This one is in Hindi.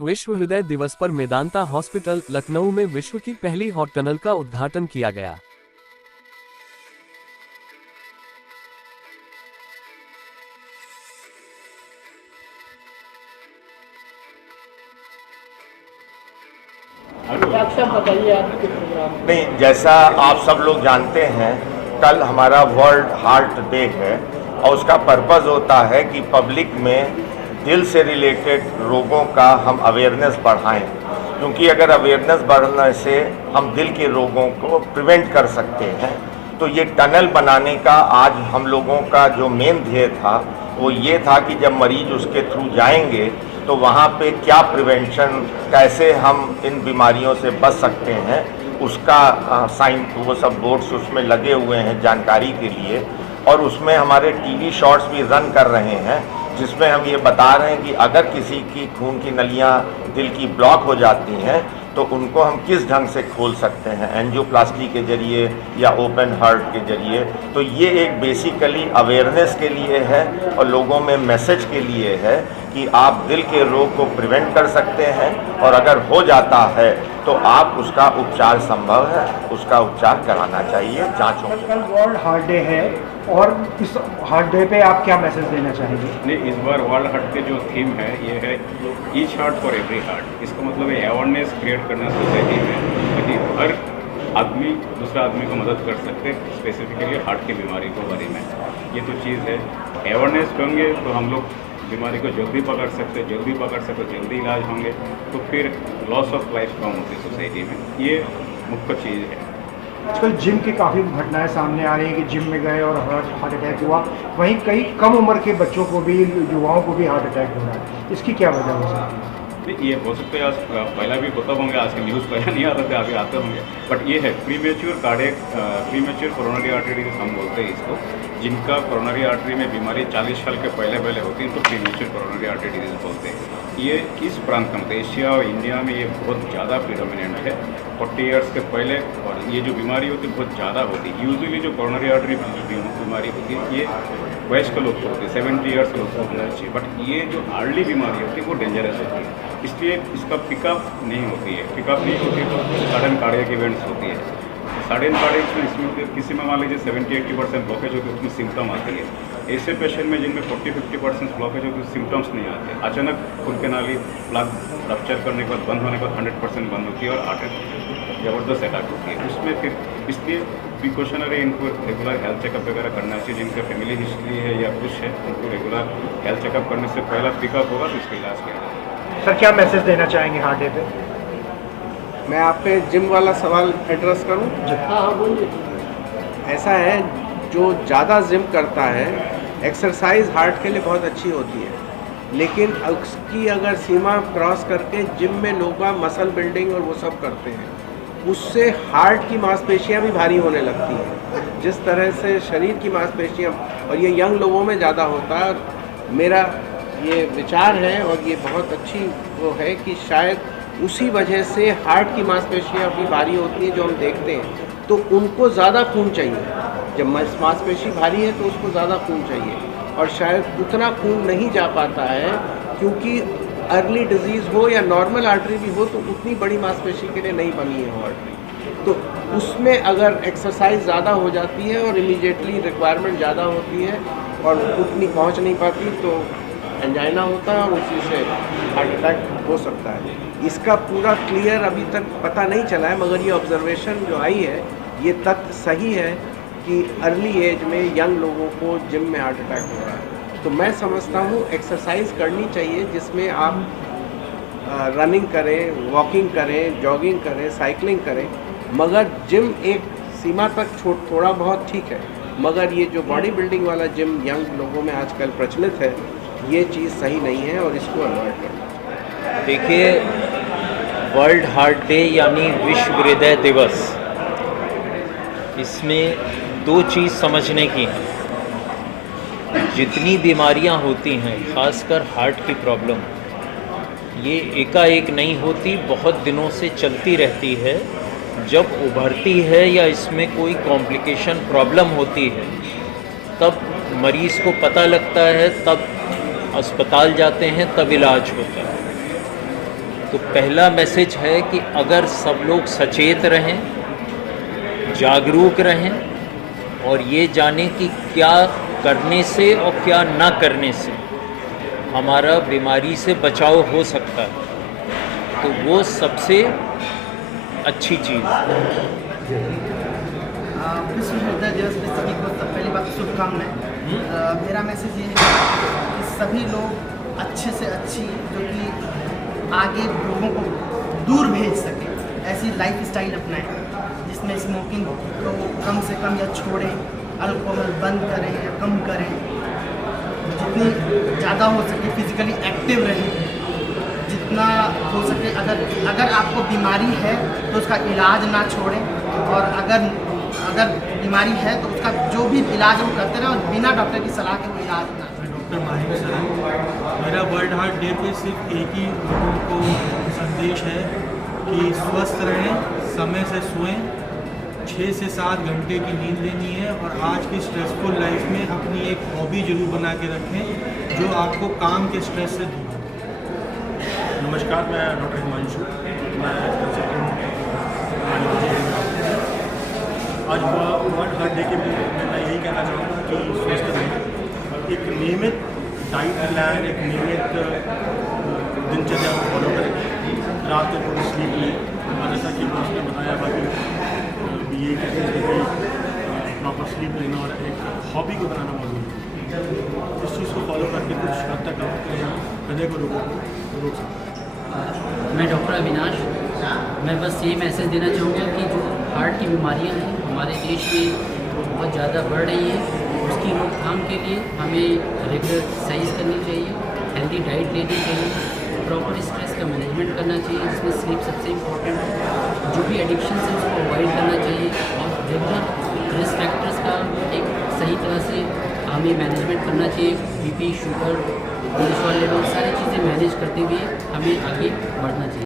विश्व हृदय दिवस पर मेदांता हॉस्पिटल लखनऊ में विश्व की पहली हॉट टनल का उद्घाटन किया गया। नहीं, जैसा आप सब लोग जानते हैं, कल हमारा वर्ल्ड हार्ट डे है और उसका पर्पस होता है कि पब्लिक में दिल से रिलेटेड रोगों का हम अवेयरनेस बढ़ाएं, क्योंकि अगर अवेयरनेस बढ़ने से हम दिल के रोगों को प्रिवेंट कर सकते हैं। तो ये टनल बनाने का आज हम लोगों का जो मेन ध्येय था वो ये था कि जब मरीज उसके थ्रू जाएंगे तो वहाँ पे क्या प्रिवेंशन, कैसे हम इन बीमारियों से बच सकते हैं, उसका साइन वो सब बोर्ड्स उसमें लगे हुए हैं जानकारी के लिए। और उसमें हमारे टीवी शॉट्स भी रन कर रहे हैं जिसमें हम ये बता रहे हैं कि अगर किसी की खून की नलियाँ दिल की ब्लॉक हो जाती हैं तो उनको हम किस ढंग से खोल सकते हैं, एंजियोप्लास्टी के जरिए या ओपन हार्ट के जरिए। तो ये एक बेसिकली अवेयरनेस के लिए है और लोगों में मैसेज के लिए है कि आप दिल के रोग को प्रिवेंट कर सकते हैं और अगर हो जाता है तो आप उसका उपचार संभव है, उसका उपचार कराना चाहिए, जांच होनी चाहिए। कल वर्ल्ड हार्ट डे है और इस हार्ट डे पे आप क्या मैसेज देना चाहेंगे? नहीं, इस बार वर्ल्ड हार्ट के जो थीम है ये है each heart for every heart. इसका मतलब है अवेयरनेस क्रिएट करना सोसाइटी में ताकि हर आदमी दूसरा आदमी को मदद कर सकते, स्पेसिफिकली हार्ट की बीमारी को बारे में। ये तो चीज़ है, अवेयरनेस होंगे तो हम लोग बीमारी को जल्दी पकड़ सकते, जल्दी इलाज होंगे तो फिर लॉस ऑफ लाइफ कम होती है सोसाइटी में। ये मुख्य चीज़ है। आजकल जिम की काफ़ी घटनाएं सामने आ रही हैं कि जिम में गए और हार्ट अटैक हुआ, वहीं कई कम उम्र के बच्चों को भी, युवाओं को भी हार्ट अटैक हो रहा है। इसकी क्या वजह हो सकती है? ये हो सकता है आज पहला भी होता होंगे, आज के न्यूज़ पहले नहीं आते थे, आगे आते होंगे। बट ये है प्रीमेच्योर कोरोनरी आर्टरी डिजीज हम बोलते हैं इसको, जिनका कोरोनरी आर्टरी में बीमारी 40 साल के पहले होती है तो प्रीमेच्योर कोरोनरी आर्टरी डिजीज बोलते हैं। ये इस प्रांत में, एशिया और इंडिया में ये बहुत ज़्यादा प्रीडोमिनेंट है 40 ईयर्स के पहले। और ये जो बीमारी होती है बहुत ज़्यादा होती है। यूजुअली जो कोरोनरी आर्टरी बीमारी होती है ये वयस्क लोग को होती है, 70 ईयर्स लोग को होना चाहिए। बट ये जो अर्ली बीमारी होती है वो डेंजरस होती है, इसलिए इसका पिकअप नहीं होती है। तो सडन कार्डियक इवेंट्स होती है। सडन कार्डियक में इसमें किसी में मान लीजिए 70-80% ब्लॉकेज होती है, उसमें सिम्टम आती है। ऐसे पेशेंट में जिनमें 40-50% ब्लॉकेज होती है सिम्टम्स नहीं आते, अचानक खून की नाली प्लग रप्चर करने के बाद बंद होने के बाद 100% बंद होती है और हार्ट ज़बरदस्त अटैक होती है उसमें। फिर इसलिए प्रिकॉशनरी इनको रेगुलर हेल्थ चेकअप वगैरह करना चाहिए। जिनका फैमिली हिस्ट्री है या कुछ है उनको रेगुलर हेल्थ चेकअप करने से पहला पिकअप होगा तो इसका इलाज किया जाएगा। सर, क्या मैसेज देना चाहेंगे हार्ट डे पे? मैं आप पे जिम वाला सवाल एड्रेस करूं? हाँ बोलिए। ऐसा है, जो ज़्यादा जिम करता है, एक्सरसाइज हार्ट के लिए बहुत अच्छी होती है, लेकिन उसकी अगर सीमा क्रॉस करके जिम में लोग मसल बिल्डिंग और वो सब करते हैं, उससे हार्ट की मांसपेशियां भी भारी होने लगती हैं। जिस तरह से शरीर की मांसपेशियां, और ये यंग लोगों में ज़्यादा होता है। मेरा ये विचार है और ये बहुत अच्छी वो है कि शायद उसी वजह से हार्ट की मांसपेशियां भी भारी होती हैं जो हम देखते हैं, तो उनको ज़्यादा खून चाहिए। जब मांसपेशी भारी है तो उसको ज़्यादा खून चाहिए और शायद उतना खून नहीं जा पाता है, क्योंकि अर्ली डिजीज़ हो या नॉर्मल आर्टरी भी हो तो उतनी बड़ी मांसपेशी के लिए नहीं बनी है वो आर्टरी। तो उसमें अगर एक्सरसाइज ज़्यादा हो जाती है और इमीडिएटली रिक्वायरमेंट ज़्यादा होती है और उतनी पहुंच नहीं पाती तो एंजाइना होता है और उसी से हार्ट अटैक हो सकता है। इसका पूरा क्लियर अभी तक पता नहीं चला है, मगर ये ऑब्जर्वेशन जो आई है ये तथ्य सही है कि अर्ली एज में यंग लोगों को जिम में हार्ट अटैक हो रहा है। तो मैं समझता हूँ एक्सरसाइज करनी चाहिए जिसमें आप रनिंग करें, वॉकिंग करें, जॉगिंग करें, साइकिलिंग करें, मगर जिम एक सीमा तक थोड़ा बहुत ठीक है। मगर ये जो बॉडी बिल्डिंग वाला जिम यंग लोगों में आजकल प्रचलित है, ये चीज़ सही नहीं है और इसको अवॉइड करना। देखिए, वर्ल्ड हार्ट डे यानी विश्व हृदय दिवस, इसमें दो चीज़ समझने की है। जितनी बीमारियां होती हैं, खासकर हार्ट की प्रॉब्लम, ये एकाएक नहीं होती, बहुत दिनों से चलती रहती है। जब उभरती है या इसमें कोई कॉम्प्लिकेशन प्रॉब्लम होती है तब मरीज़ को पता लगता है, तब अस्पताल जाते हैं, तब इलाज होता है। तो पहला मैसेज है कि अगर सब लोग सचेत रहें, जागरूक रहें और ये जानें कि क्या करने से और क्या ना करने से हमारा बीमारी से बचाव हो सकता है, तो वो सबसे अच्छी चीज़ है। विश्व हृदय दिवस पे सभी को पहली बात शुभकामनाएं। मेरा मैसेज ये है कि सभी लोग अच्छे से अच्छी जो कि आगे लोगों को दूर भेज सके ऐसी लाइफ स्टाइल अपनाएं, जिसमें स्मोकिंग को कम से कम या छोड़ें, अल्कोहल बंद करें या कम करें, जितनी ज़्यादा हो सके फिजिकली एक्टिव रहें, जितना हो सके अगर आपको बीमारी है तो उसका इलाज ना छोड़ें, और अगर बीमारी है तो उसका जो भी इलाज वो करते रहें और बिना डॉक्टर की सलाह के वो इलाज ना करें। डॉक्टर माहिर सर, मेरा वर्ल्ड हार्ट डे पे सिर्फ एक ही लोगों को संदेश है कि स्वस्थ रहें, समय से सोएं, 6 से 7 घंटे की नींद लेनी है और आज की स्ट्रेसफुल लाइफ में अपनी एक हॉबी जरूर बना के रखें जो आपको काम के स्ट्रेस से दूर। नमस्कार, मैं डॉक्टर हिमांशु, मैं आज वर्ल्ड हार्ट डे के में मैं यही कहना चाहूँगा कि स्वस्थ रहें, एक नियमित डाइट प्लान, एक नियमित दिनचर्या को फॉलो करें, रात को पूरी स्लीप लें और जैसा कि उसने बताया बाकी ये प्रॉपर स्लीप लेना और एक हॉबी को बनाना बहुत जरूरी है। इस चीज़ को फॉलो करके कुछ हद तक हृदय को रोग को रोक सकते हैं। मैं डॉक्टर अविनाश, मैं बस ये मैसेज देना चाहूँगा कि जो हार्ट की बीमारियाँ हैं हमारे देश में बहुत ज़्यादा बढ़ रही है, उसकी रोकथाम के लिए हमें रेगुलर एक्सरसाइज करनी चाहिए, हेल्दी डाइट लेनी चाहिए, प्रॉपर स्ट्रेस का मैनेजमेंट करना चाहिए जिसमें स्लीप सबसे इम्पोर्टेंट है, जो भी एडिक्शन है उसको अवॉइड करना चाहिए और रेगुलर रिस्क फैक्टर्स का एक सही तरह से हमें मैनेजमेंट करना चाहिए। बीपी, शुगर, कोलेस्ट्रॉल लेवल सारी चीज़ें मैनेज करते हुए हमें आगे बढ़ना चाहिए।